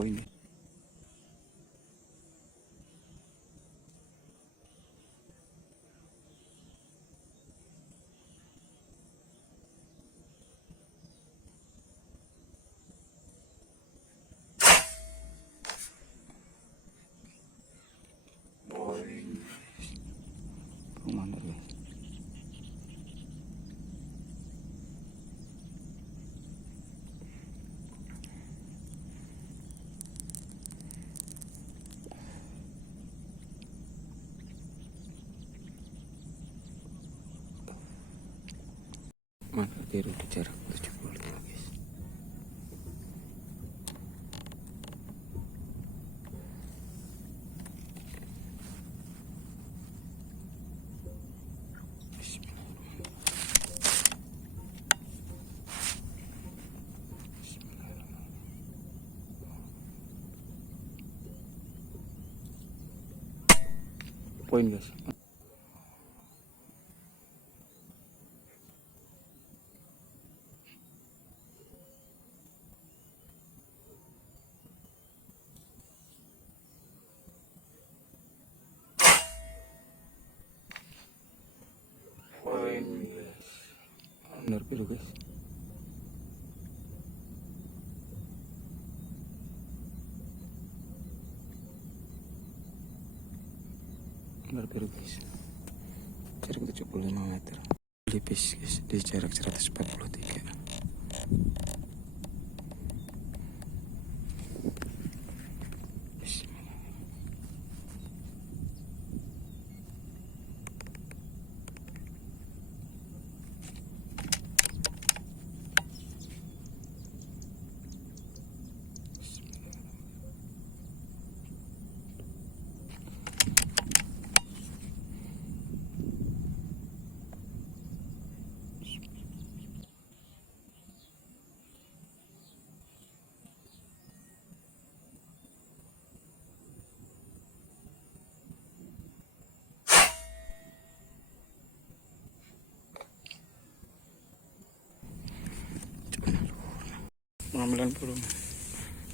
poin. Kemana guys? Mana biru di jarak 75 guys. Poin guys. Poin guys. Benar biru guys. Benar biru guys. Jarak 75 meter. Tipis guys di jarak 143.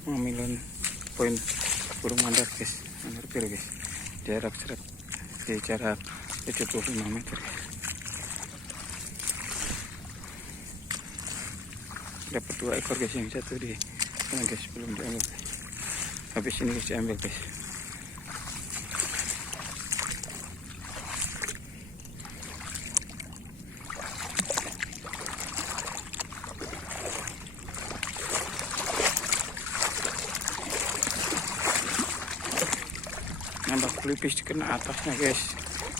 Pengambilan poin burung mandar guys, mandar biru guys, jarak di jarak 75 meter guys. Dapat 2 ekor guys, yang satu di sana guys, belum diambil guys. Habis ini guys diambil guys. Nambah pelipis kena atasnya guys,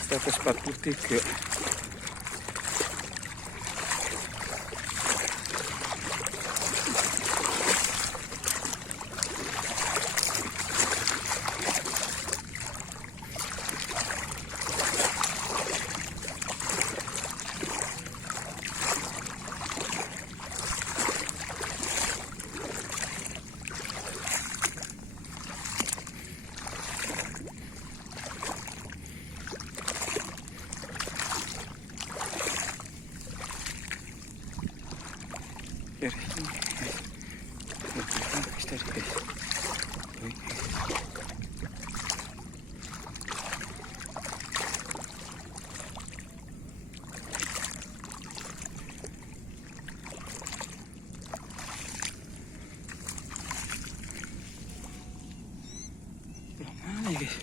143. Dari sini guys. Mana guys?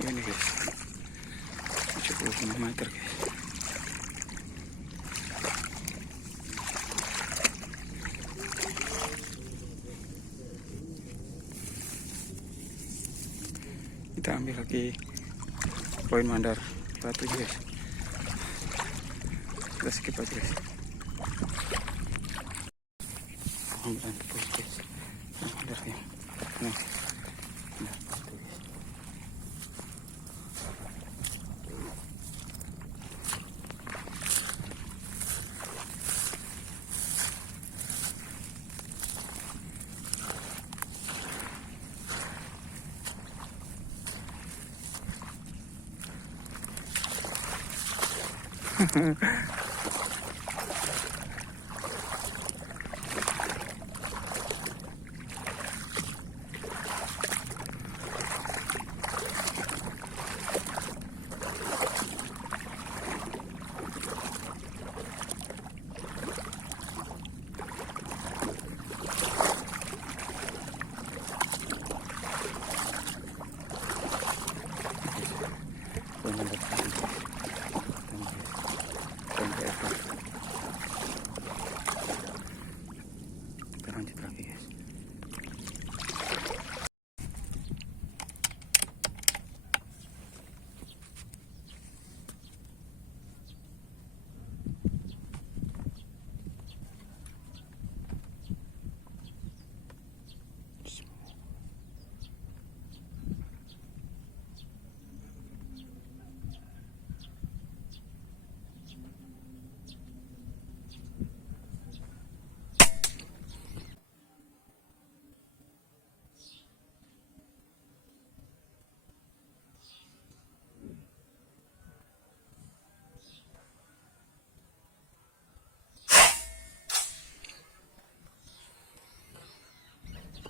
Ini guys, 75 meter guys. Kita ambil lagi poin mandar batu guys. kita skip aja guys. Berani poin guys. Mandar ya. Nah, batu guys. Kita lanjut lagi guys.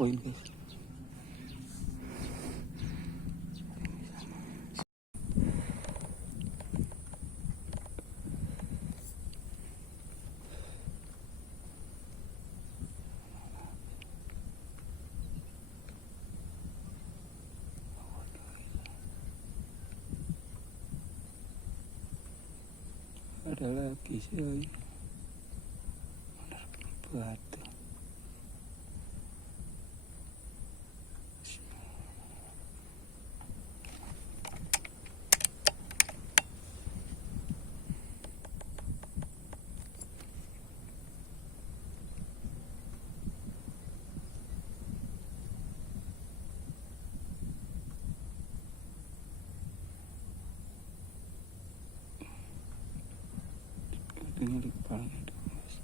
Poin guys. Ada lagi sih. Batu. Ini di kepalanya itu guys.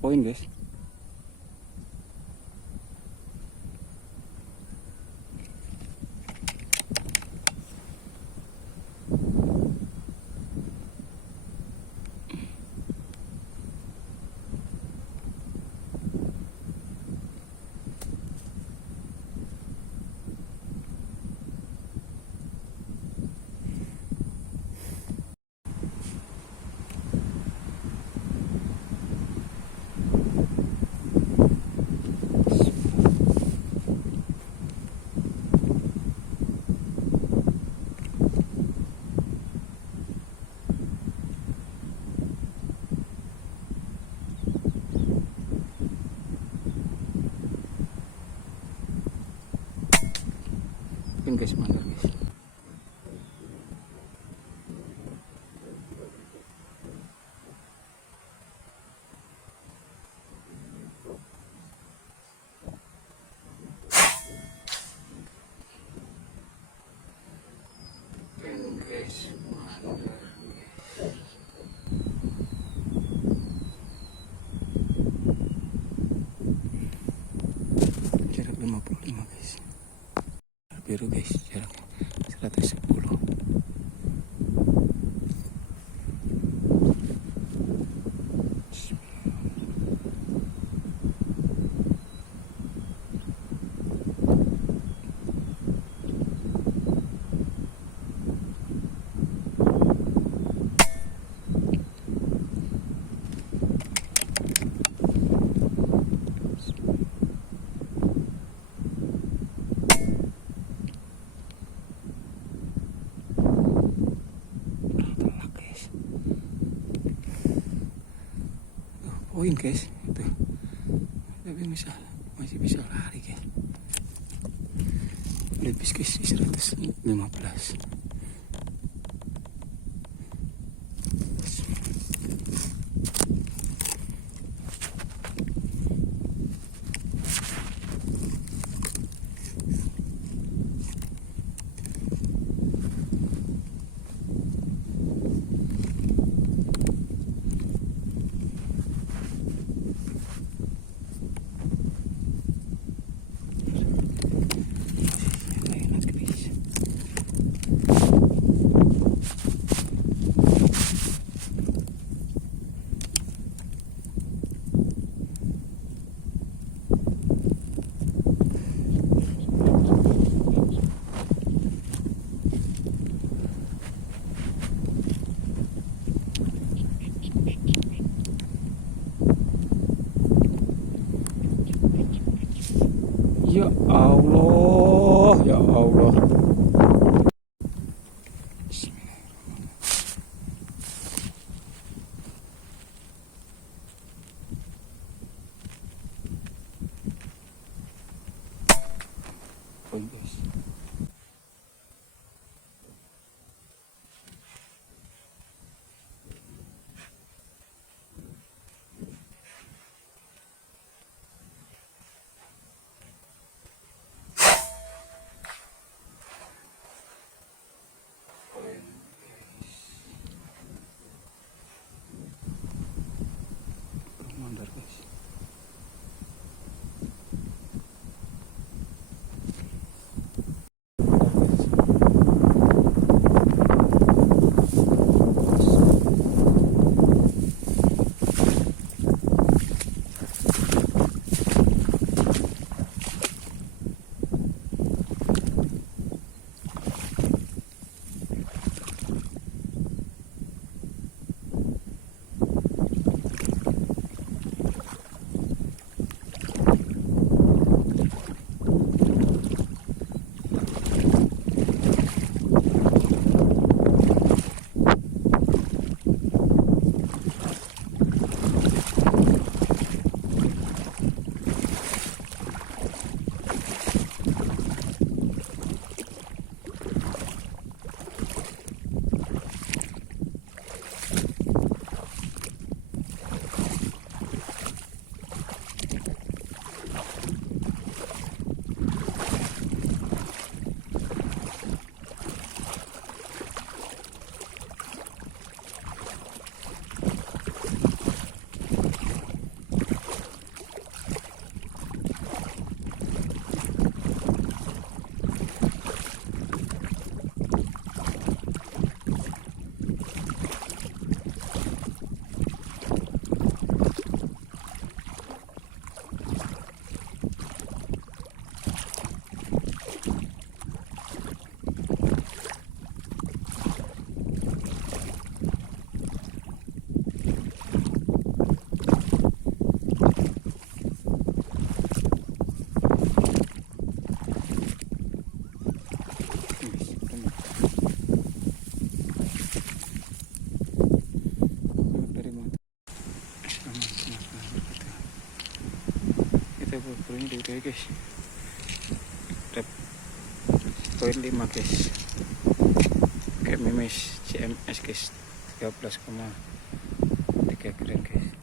Poin guys. Mungkin guys, mandar guys. Jarak 55 guys. Biru guys, jarak 110. poin guys tuh, tapi masih bisa lari guys. Lebih guys 115. Ya Allah, ya Allah. Poin guys. Mandar guys. Ini di udah guys, poin 5 guys, kayak memes CMS guys, 13,3 gram guys.